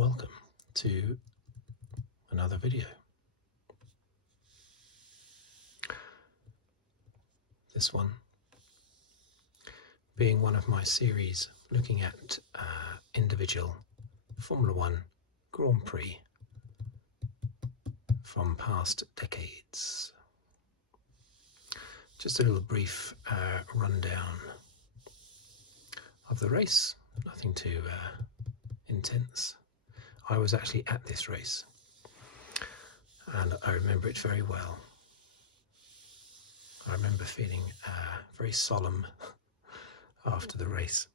welcome to another video. This one being one of my series looking at individual Formula One Grand Prix from past decades. Just a little brief rundown of the race, nothing too intense. I was actually at this race and I remember it very well. I remember feeling very solemn after the race,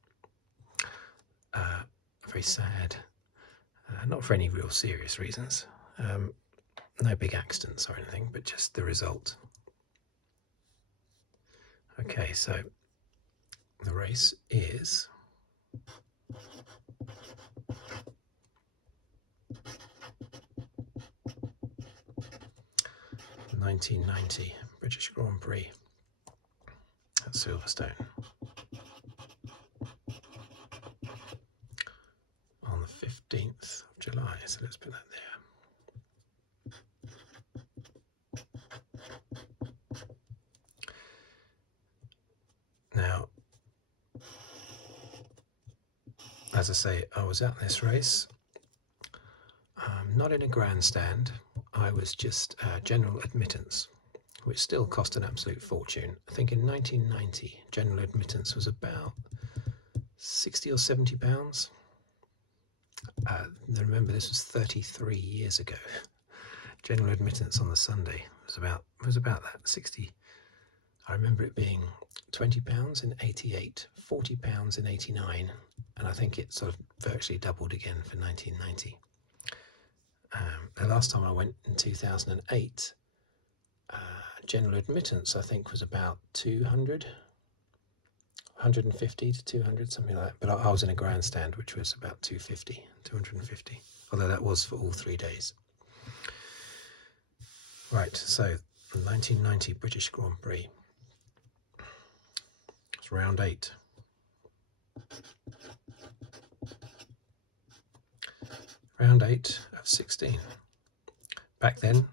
very sad, not for any real serious reasons, no big accidents or anything, but just the result. Okay, so the race is 1990 British Grand Prix at Silverstone on the 15th of July, so let's put that there. Now, as I say, I was at this race, not in a grandstand. I was just general admittance, which still cost an absolute fortune. I think in 1990, general admittance was about 60 or 70 pounds. Remember, this was 33 years ago. General admittance on the Sunday was about that, 60. I remember it being 20 pounds in 88, 40 pounds in 89, and I think it sort of virtually doubled again for 1990. The last time I went in 2008, general admittance I think was about 200, 150 to 200, something like that. But I was in a grandstand, which was about 250, although that was for all 3 days. Right, so 1990 British Grand Prix. It's round 8. Round 8 of 16. Back then,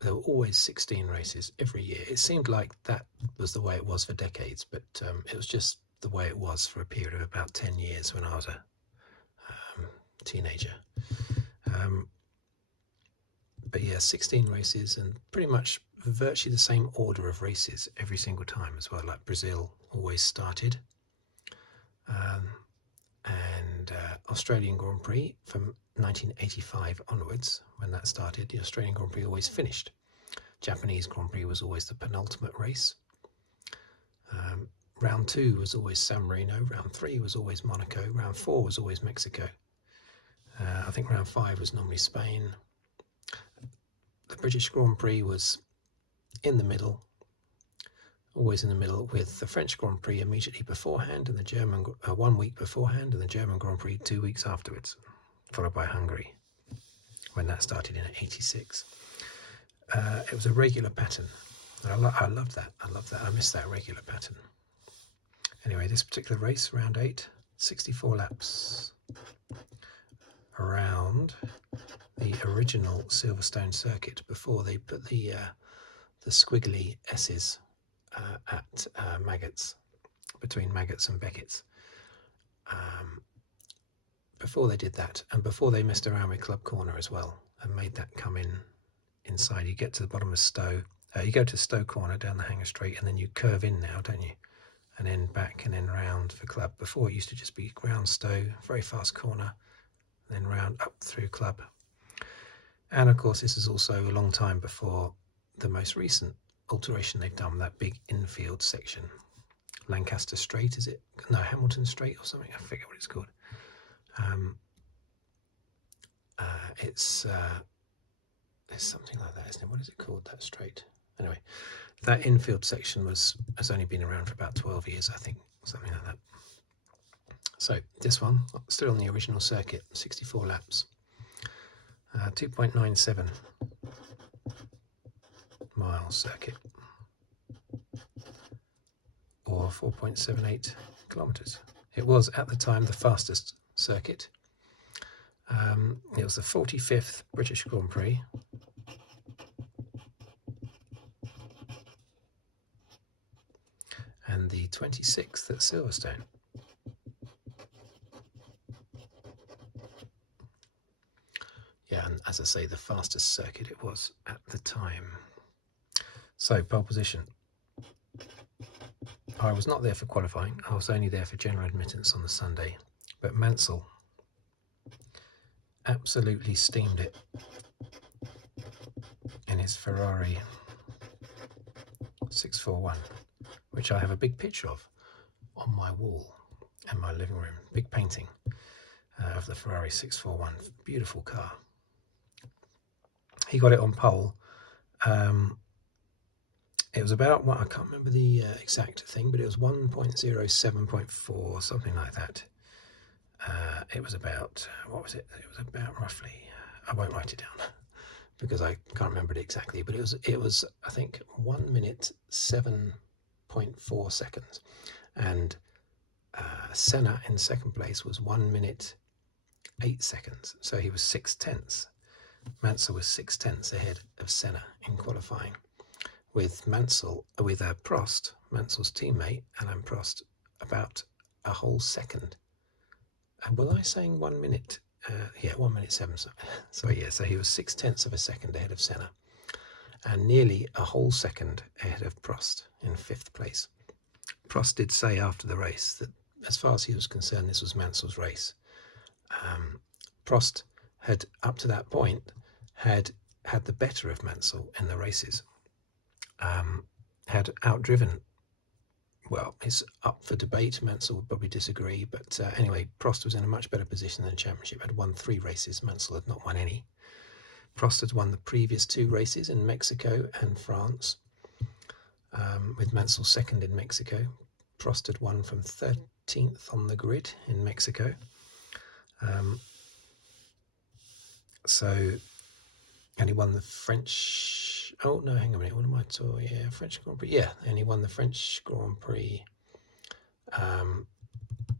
there were always 16 races every year. It seemed like that was the way it was for decades, but it was just the way it was for a period of about 10 years when I was a teenager. But yeah, 16 races and pretty much virtually the same order of races every single time as well. Like Brazil always started, and Australian Grand Prix from 1985 onwards, when that started, the Australian Grand Prix always finished. Japanese Grand Prix was always the penultimate race. Round 2 was always San Marino, round 3 was always Monaco, round 4 was always Mexico. I think round 5 was normally Spain. The British Grand Prix was in the middle, always in the middle, with the French Grand Prix immediately beforehand and the German 1 week beforehand, and the German Grand Prix 2 weeks afterwards, followed by Hungary when that started in 86. It was a regular pattern. I loved that. I missed that regular pattern. Anyway, this particular race, round 8, 64 laps around the original Silverstone circuit before they put the squiggly S's at Maggots, between Maggots and Beckett's. Before they did that, and before they messed around with Club Corner as well and made that come inside, you get to the bottom of Stowe. You go to Stowe Corner down the Hanger Straight, and then you curve in now, don't you? And then back and then round for Club. Before it used to just be round Stowe, very fast corner, then round up through Club. And of course, this is also a long time before the most recent alteration they've done, that big infield section. Lancaster Straight, is it? No, Hamilton Straight or something. I forget what it's called. It's something like that, isn't it? What is it called, that straight? Anyway, that infield section has only been around for about 12 years, I think, something like that. So this one, still on the original circuit, 64 laps, 2.97 mile circuit, or 4.78 kilometers. It was at the time the fastest circuit. It was the 45th British Grand Prix. And the 26th at Silverstone. Yeah, and as I say, the fastest circuit it was at the time. So, pole position. I was not there for qualifying. I was only there for general admittance on the Sunday. But Mansell absolutely steamed it in his Ferrari 641, which I have a big picture of on my wall in my living room. Big painting of the Ferrari 641. Beautiful car. He got it on pole. It was about, well, I can't remember the exact thing, but it was 1.07.4, something like that. It was about, what was it? It was about roughly, I won't write it down because I can't remember it exactly, but it was I think 1 minute 7.4 seconds. And Senna in second place was 1 minute 8 seconds. So he was 6/10. Mansell was 6/10 ahead of Senna in qualifying. With Prost, Mansell's teammate, Alain Prost, about a whole second. And was I saying 1 minute? Yeah, 1 minute 7. So yeah, so he was 6/10 of a second ahead of Senna, and nearly a whole second ahead of Prost in 5th place. Prost did say after the race that, as far as he was concerned, this was Mansell's race. Prost had, up to that point, had the better of Mansell in the races. Had outdriven, well, it's up for debate. Mansell would probably disagree, but anyway, Prost was in a much better position than the championship. Had won 3 races. Mansell had not won any. Prost had won the previous 2 races in Mexico and France, with Mansell second in Mexico. Prost had won from 13th on the grid in Mexico. And he won the French, oh no, hang on a minute, what am I talking, yeah, French Grand Prix, yeah, and he won the French Grand Prix,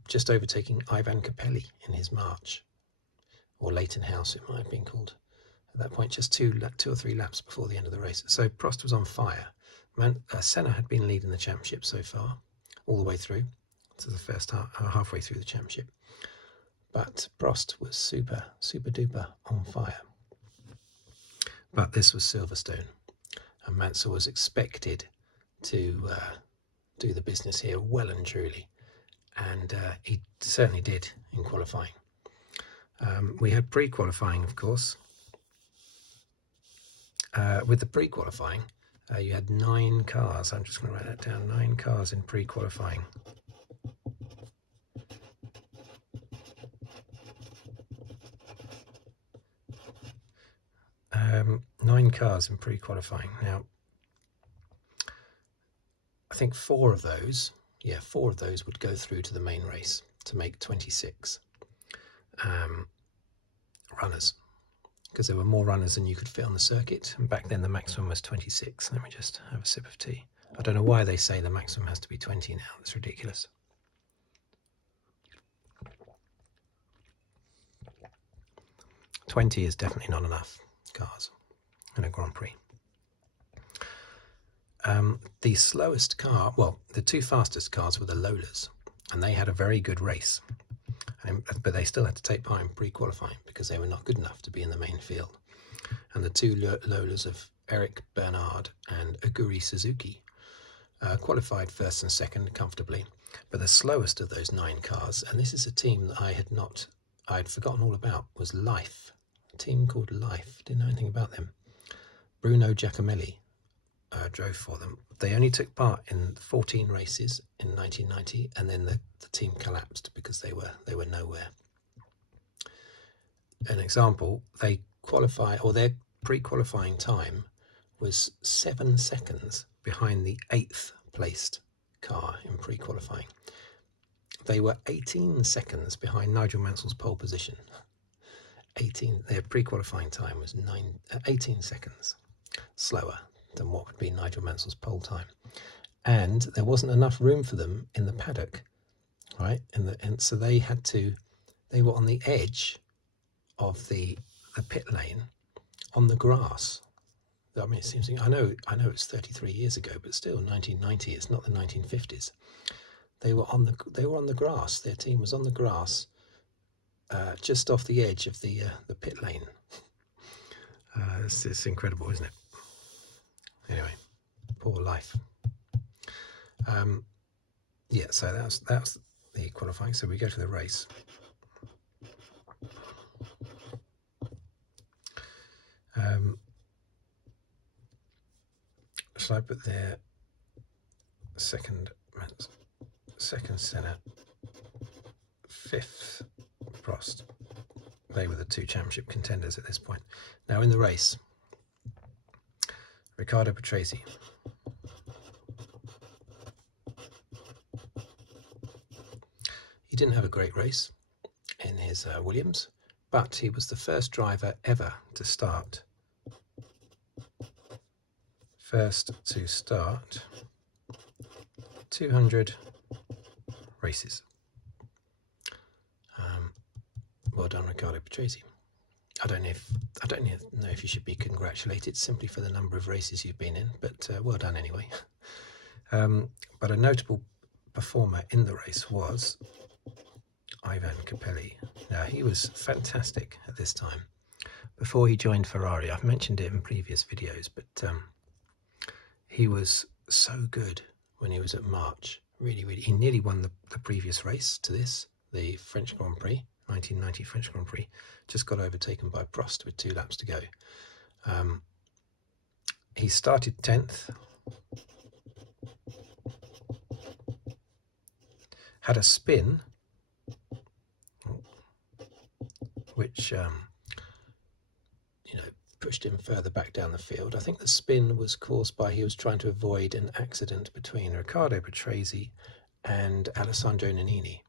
just overtaking Ivan Capelli in his March, or Leighton House it might have been called at that point, just 2 or 3 laps before the end of the race. So Prost was on fire. Senna had been leading the championship so far, all the way through to the first halfway through the championship, but Prost was super duper on fire. But this was Silverstone, and Mansell was expected to do the business here well and truly, and he certainly did in qualifying. We had pre-qualifying, of course. With the pre-qualifying, you had 9 cars. I'm just going to write that down. 9 cars in pre-qualifying. Nine cars in pre-qualifying. Now, I think 4 of those would go through to the main race to make 26 runners, because there were more runners than you could fit on the circuit, and back then the maximum was 26. Let me just have a sip of tea. I don't know why they say the maximum has to be 20 now. That's ridiculous. $20 is definitely not enough cars in a Grand Prix. The slowest car, well, the 2 fastest cars were the Lolas, and they had a very good race, but they still had to take part in pre-qualifying because they were not good enough to be in the main field. And the 2 Lolas of Eric Bernard and Aguri Suzuki qualified first and second comfortably. But the slowest of those 9 cars, and this is a team that I had forgotten all about, was Life. A team called Life. Didn't know anything about them. Bruno Giacomelli drove for them. They only took part in 14 races in 1990, and then the team collapsed because they were nowhere. An example, their pre-qualifying time was 7 seconds behind the 8th placed car in pre-qualifying. They were 18 seconds behind Nigel Mansell's pole position. Their pre-qualifying time was 18 seconds slower than what would be Nigel Mansell's pole time, and there wasn't enough room for them in the paddock, right? And so they had to They were on the edge of the pit lane on the grass. I mean, it seems, I know it's 33 years ago, but still 1990, it's not the 1950s. They were on the grass. Their team was on the grass, just off the edge of the pit lane. It's incredible, isn't it? Anyway, poor life. Yeah, so that's the qualifying. So we go to the race. Shall I put there second Senna, fifth Prost? They were the two championship contenders at this point. Now in the race, Riccardo Patrese. He didn't have a great race in his Williams, but he was the first driver ever to start. 200 races. Well done, Riccardo Patrese. I don't know if you should be congratulated simply for the number of races you've been in, but well done anyway. But a notable performer in the race was Ivan Capelli. Now, he was fantastic at this time. Before he joined Ferrari, I've mentioned it in previous videos, but he was so good when he was at March. Really, really. He nearly won the previous race to this, the French Grand Prix, 1990 French Grand Prix. Just got overtaken by Prost with 2 laps to go. He started 10th. Had a spin, which pushed him further back down the field. I think the spin was caused by he was trying to avoid an accident between Riccardo Patrese and Alessandro Nannini,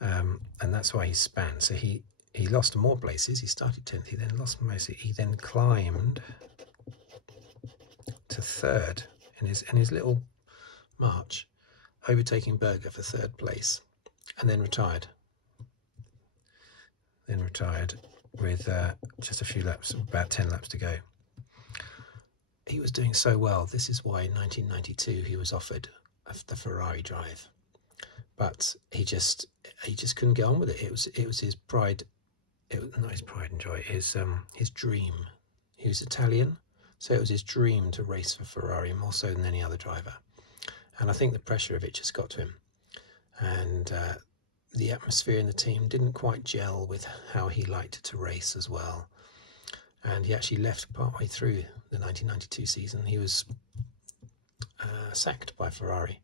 and that's why he span. So he lost more places. He started 10th. He then lost most. He then climbed to 3rd in his little march, overtaking Berger for 3rd place, and then retired. With just a few laps, about 10 laps to go. He was doing so well. This is why in 1992 he was offered the Ferrari drive, but he just couldn't get on with it. It was his pride. It was not his pride and joy. His dream. He was Italian, so it was his dream to race for Ferrari more so than any other driver. And I think the pressure of it just got to him, and the atmosphere in the team didn't quite gel with how he liked to race as well. And he actually left partway through the 1992 season. He was sacked by Ferrari.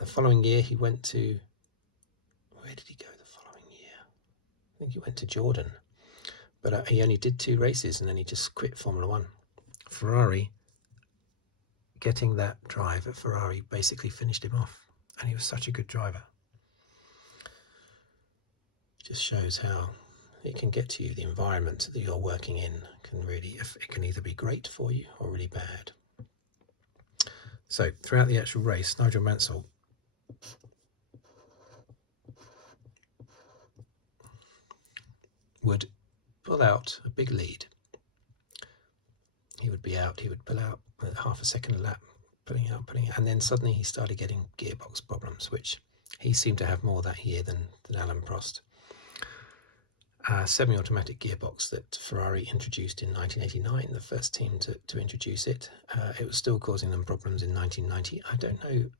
The following year he went to, where did he go the following year? I think he went to Jordan. But he only did 2 races and then he just quit Formula One. Ferrari, getting that drive at Ferrari basically finished him off. And he was such a good driver. Just shows how it can get to you. The environment that you're working in it can either be great for you or really bad. So throughout the actual race, Nigel Mansell would pull out a big lead. He would pull out half a second a lap, pulling out, and then suddenly he started getting gearbox problems, which he seemed to have more that year than Alain Prost. Semi-automatic gearbox that Ferrari introduced in 1989, the first team to introduce it. It was still causing them problems in 1990. I don't know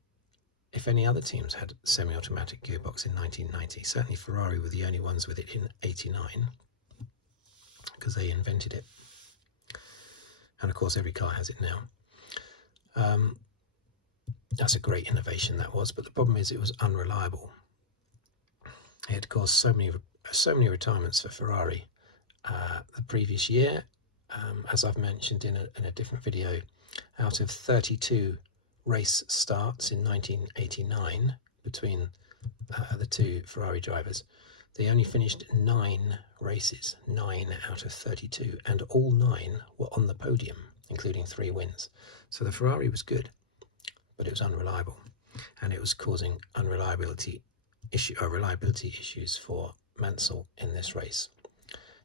if any other teams had semi-automatic gearbox in 1990. Certainly Ferrari were the only ones with it in 89, because they invented it. And of course every car has it now. That's a great innovation, that was, but the problem is it was unreliable. It had caused so many retirements for Ferrari. The previous year, as I've mentioned in a different video, out of 32 race starts in 1989 between the 2 Ferrari drivers, they only finished 9 races, 9 out of 32, and all 9 were on the podium, including 3 wins. So the Ferrari was good, but it was unreliable, and it was causing unreliability reliability issues for Mansell in this race.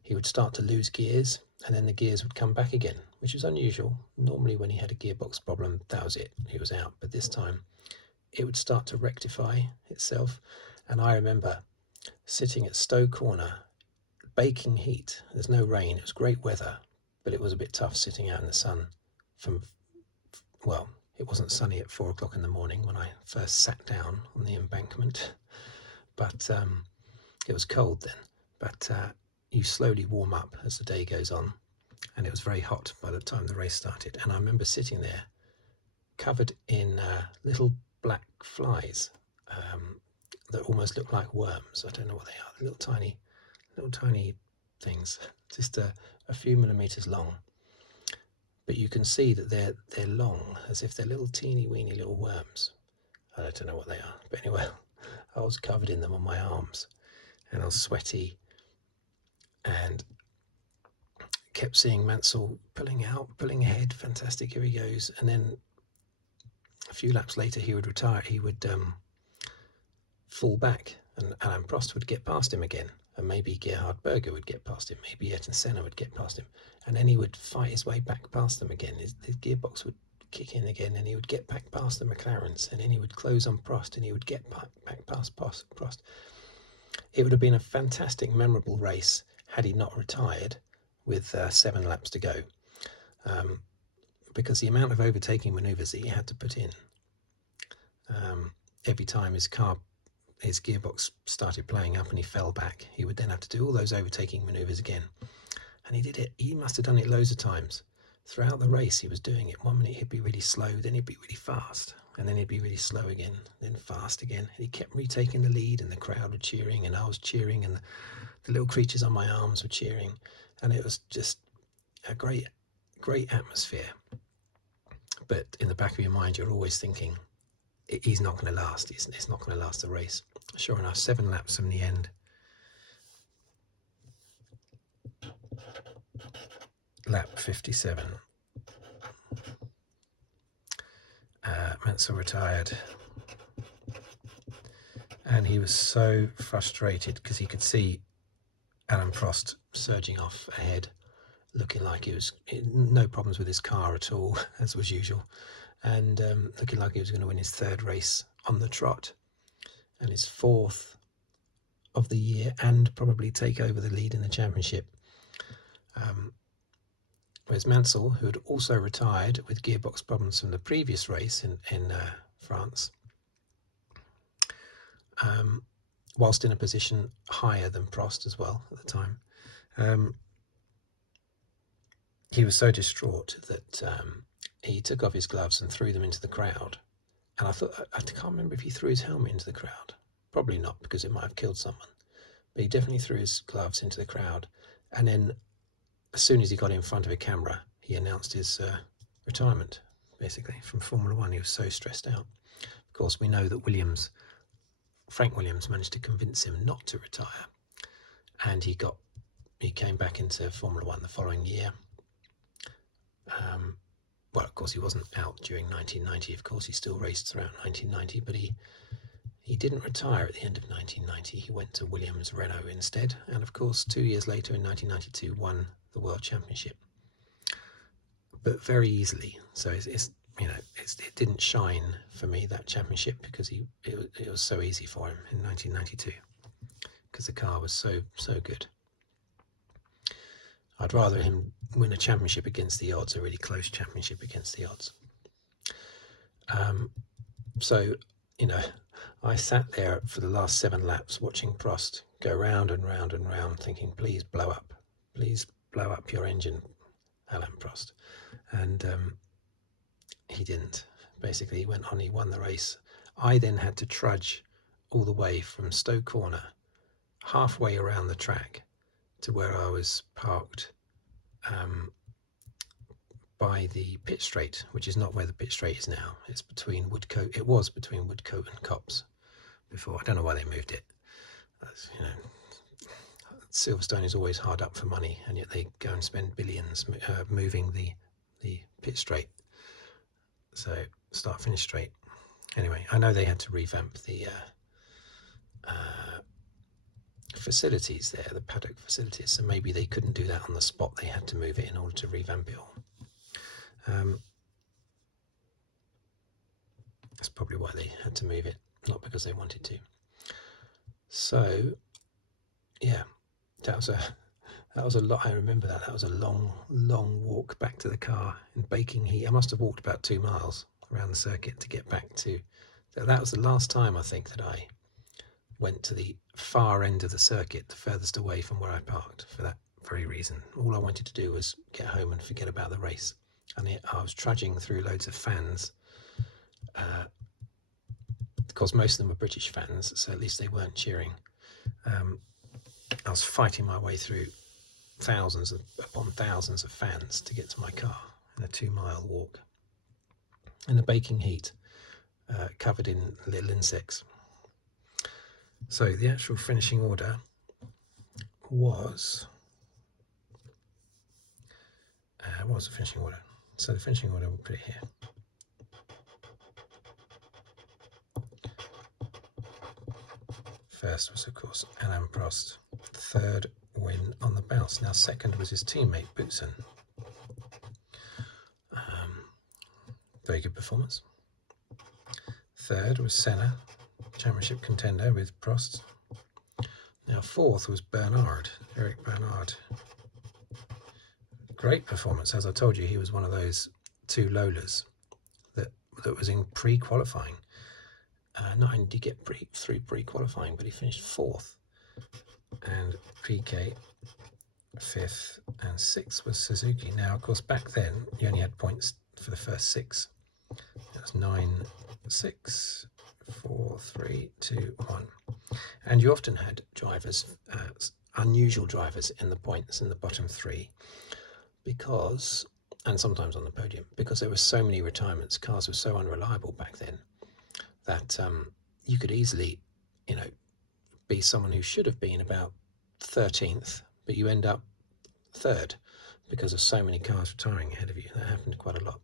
He would start to lose gears, and then the gears would come back again, which was unusual. Normally when he had a gearbox problem, that was it, he was out. But this time it would start to rectify itself. And I remember sitting at Stowe Corner, baking heat. There's no rain, it was great weather, but it was a bit tough sitting out in the sun well, it wasn't sunny at 4 o'clock in the morning when I first sat down on the embankment, but it was cold then. But you slowly warm up as the day goes on, and it was very hot by the time the race started. And I remember sitting there covered in little black flies that almost look like worms. I don't know what they are, little tiny things, just a few millimeters long. But you can see that they're long, as if they're little teeny weeny little worms. I don't know what they are, but anyway, I was covered in them on my arms, and I was sweaty, and kept seeing Mansell pulling ahead. Fantastic, here he goes. And then a few laps later, he would retire. He would fall back, and Alain Prost would get past him again, and maybe Gerhard Berger would get past him, maybe Ayrton Senna would get past him, and then he would fight his way back past them again. His gearbox would kick in again, and he would get back past the McLarens, and then he would close on Prost, and he would get back past Prost. It would have been a fantastic, memorable race had he not retired with 7 laps to go, because the amount of overtaking manoeuvres that he had to put in every time his gearbox started playing up and he fell back, he would then have to do all those overtaking manoeuvres again. And he did it. He must have done it loads of times. Throughout the race, he was doing it. 1 minute he'd be really slow, then he'd be really fast, and then he'd be really slow again, then fast again. And he kept retaking the lead, and the crowd were cheering, and I was cheering, and the little creatures on my arms were cheering, and it was just a great atmosphere. But in the back of your mind, you're always thinking, he's not going to last. It's not going to last the race. Sure enough, 7 laps from the end, lap 57, Mansell retired, and he was so frustrated because he could see Alain Prost surging off ahead, looking like he was no problems with his car at all, as was usual, and looking like he was going to win his 3rd race on the trot and his 4th of the year, and probably take over the lead in the championship. Whereas Mansell, who had also retired with gearbox problems from the previous race in France, whilst in a position higher than Prost as well at the time, he was so distraught that he took off his gloves and threw them into the crowd. And I can't remember if he threw his helmet into the crowd. Probably not, because it might have killed someone. But he definitely threw his gloves into the crowd. And then as soon as he got in front of a camera, he announced his retirement, basically, from Formula One. He was so stressed out. Of course, we know that Frank Williams managed to convince him not to retire. And he came back into Formula One the following year. Well, of course, he wasn't out during 1990. Of course, he still raced throughout 1990, but he didn't retire at the end of 1990. He went to Williams Renault instead, and of course 2 years later in 1992 won the World Championship, but very easily. So it didn't shine for me, that championship, because it was so easy for him in 1992 because the car was so good. I'd rather him win a championship against the odds, a really close championship against the odds. So I sat there for the last 7 laps watching Prost go round and round and round, thinking, please blow up your engine, Alain Prost. And he didn't. Basically, he went on, he won the race. I then had to trudge all the way from Stowe Corner, halfway around the track, to where I was parked by the pit straight, which is not where the pit straight is now. It's between Woodcote. It was between Woodcote and Copse before. I don't know why they moved it. Silverstone is always hard up for money, and yet they go and spend billions moving the pit straight. So start finish straight. Anyway, I know they had to revamp the facilities there, the paddock facilities, so maybe they couldn't do that on the spot. They had to move it in order to revamp it all. That's probably why they had to move it, not because they wanted to. So yeah, that was a lot. I remember that. That was a long walk back to the car in baking heat. I must have walked about 2 miles around the circuit to get back to. That was the last time I think that I went to the far end of the circuit, the furthest away from where I parked, for that very reason. All I wanted to do was get home and forget about the race. And I was trudging through loads of fans, because most of them were British fans, so at least they weren't cheering. I was fighting my way through thousands upon thousands of fans to get to my car in a 2-mile walk in the baking heat, covered in little insects. So the actual finishing order was, what was the finishing order? So the finishing order, we'll put it here. First was, of course, Alain Prost. Third win on the bounce. Now second was his teammate Boutsen. Very good performance. Third was Senna, championship contender with Prost. Now fourth was Bernard, Eric Bernard. Great performance. As I told you, he was one of those 2 Lolas that was in pre-qualifying. Not only did he get through pre-qualifying, but he finished 4th. And PK 5th, and 6th was Suzuki. Now, of course, back then you only had points for the first 6. That's 9, 6, 4, 3, 2, 1. And you often had drivers, unusual drivers in the points in the bottom 3, because, and sometimes on the podium, because there were so many retirements. Cars were so unreliable back then that you could easily, be someone who should have been about 13th, but you end up 3rd because of so many cars retiring ahead of you. That happened quite a lot.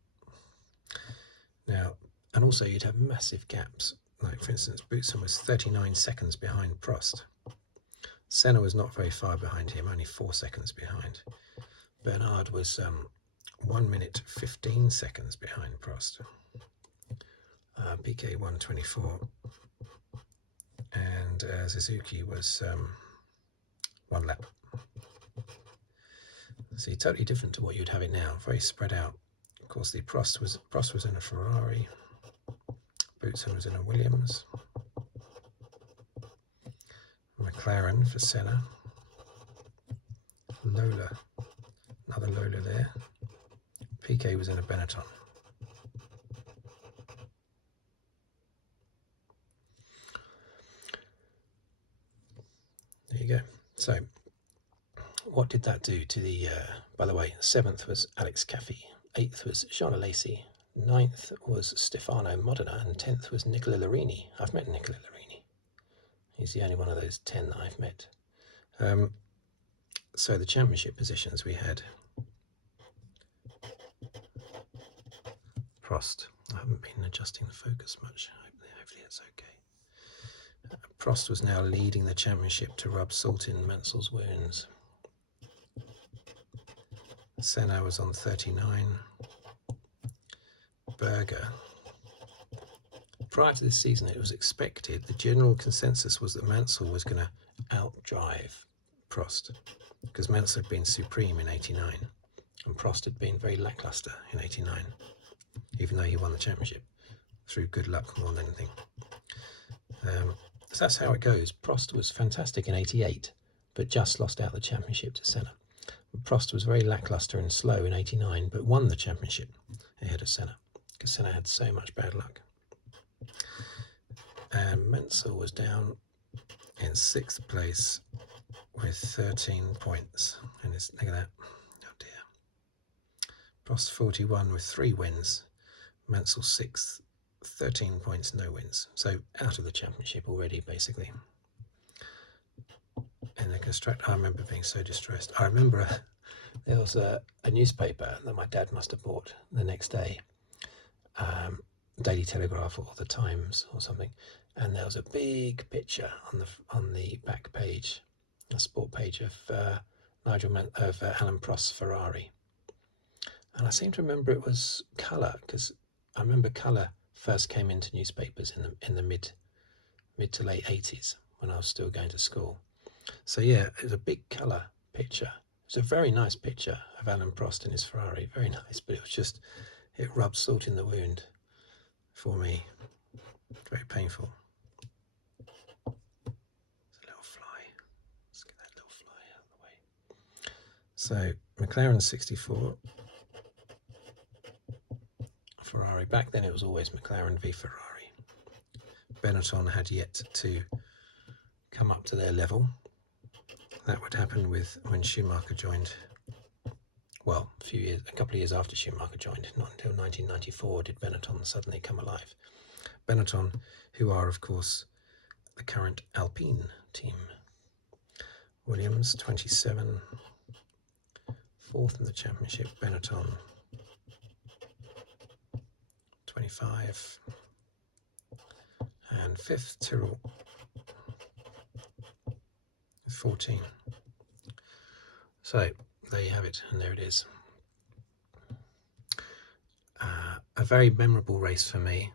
Now, and also you'd have massive gaps. Like, for instance, Boutsen was 39 seconds behind Prost. Senna was not very far behind him, only 4 seconds behind. Bernard was 1 minute 15 seconds behind Prost. PK 124, and Suzuki was 1 lap. See, totally different to what you'd have it now, very spread out. Of course, the Prost was in a Ferrari, Boutsen was in a Williams, McLaren for Senna, Lola, another Lola there. PK was in a Benetton. There you go. So what did that do to the, by the way, 7th was Alex Caffey, 8th was Jean Alesi, 9th was Stefano Modena, and 10th was Nicola Larini. I've met Nicola Larini. He's the only one of those 10 that I've met. So the championship positions we had. Prost. I haven't been adjusting the focus much. Hopefully it's okay. Prost was now leading the championship to rub salt in Mansell's wounds. Senna was on 39. Berger. Prior to this season, it was expected, the general consensus was that Mansell was going to outdrive Prost, because Mansell had been supreme in 89 and Prost had been very lackluster in 89, even though he won the championship through good luck more than anything. So that's how it goes. Prost was fantastic in 88, but just lost out the championship to Senna. Prost was very lackluster and slow in 89, but won the championship ahead of Senna, because Senna had so much bad luck. And Mansell was down in 6th place with 13 points. And look at that. Oh dear. Prost 41 with 3 wins. Mansell 6th, 13 points, no wins. So out of the championship already, basically. And the constructor, I remember being so distressed. I remember there was a newspaper that my dad must have bought the next day, Daily Telegraph or the Times or something, and there was a big picture on the back page, a sport page of Alan Prost's Ferrari, and I seem to remember it was colour, because I remember colour first came into newspapers in the mid to late 80s when I was still going to school. So yeah, it was a big colour picture. It was a very nice picture of Alan Prost in his Ferrari, very nice, but it was just, it rubbed salt in the wound for me. Very painful. There's a little fly. Let's get that little fly out of the way. So McLaren 64, Ferrari. Back then it was always McLaren v Ferrari. Benetton had yet to come up to their level. That would happen when Schumacher joined. Well, a couple of years after Schumacher joined, not until 1994 did Benetton suddenly come alive. Benetton, who are of course the current Alpine team. Williams 27, fourth in the championship. Benetton 25, and fifth Tyrrell 14. So there you have it, and there it is. A very memorable race for me,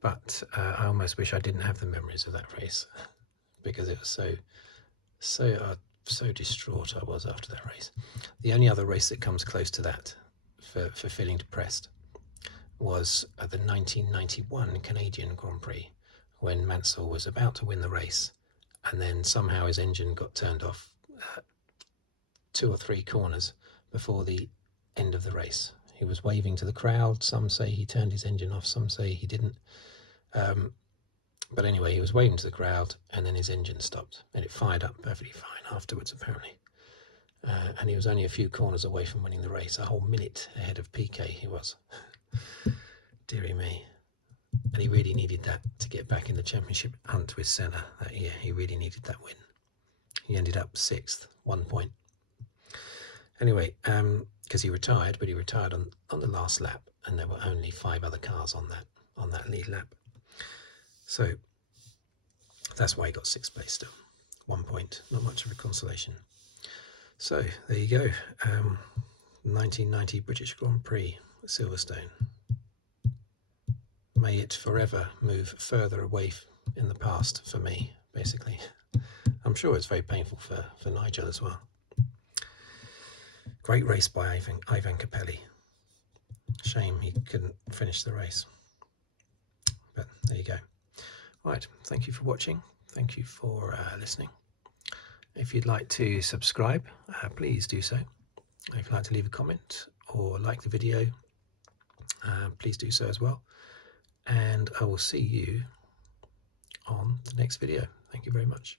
but I almost wish I didn't have the memories of that race because it was so distraught I was after that race. The only other race that comes close to that for feeling depressed was the 1991 Canadian Grand Prix, when Mansell was about to win the race and then somehow his engine got turned off 2 or 3 corners before the end of the race. He was waving to the crowd. Some say he turned his engine off, some say he didn't. But anyway, he was waving to the crowd and then his engine stopped and it fired up perfectly fine afterwards, apparently. And he was only a few corners away from winning the race, a whole minute ahead of Piquet he was. Dearie me. And he really needed that to get back in the championship hunt with Senna that year. He really needed that win. He ended up 6th, 1 point. Anyway, because he retired, but he retired on the last lap, and there were only 5 other cars on that lead lap. So that's why he got 6th place still. 1 point, not much of a consolation. So there you go. 1990 British Grand Prix, Silverstone. May it forever move further away in the past for me, basically. I'm sure it's very painful for Nigel as well. Great race by Ivan Capelli. Shame he couldn't finish the race. But there you go. Right, thank you for watching. Thank you for listening. If you'd like to subscribe, please do so. If you'd like to leave a comment or like the video, please do so as well. And I will see you on the next video. Thank you very much.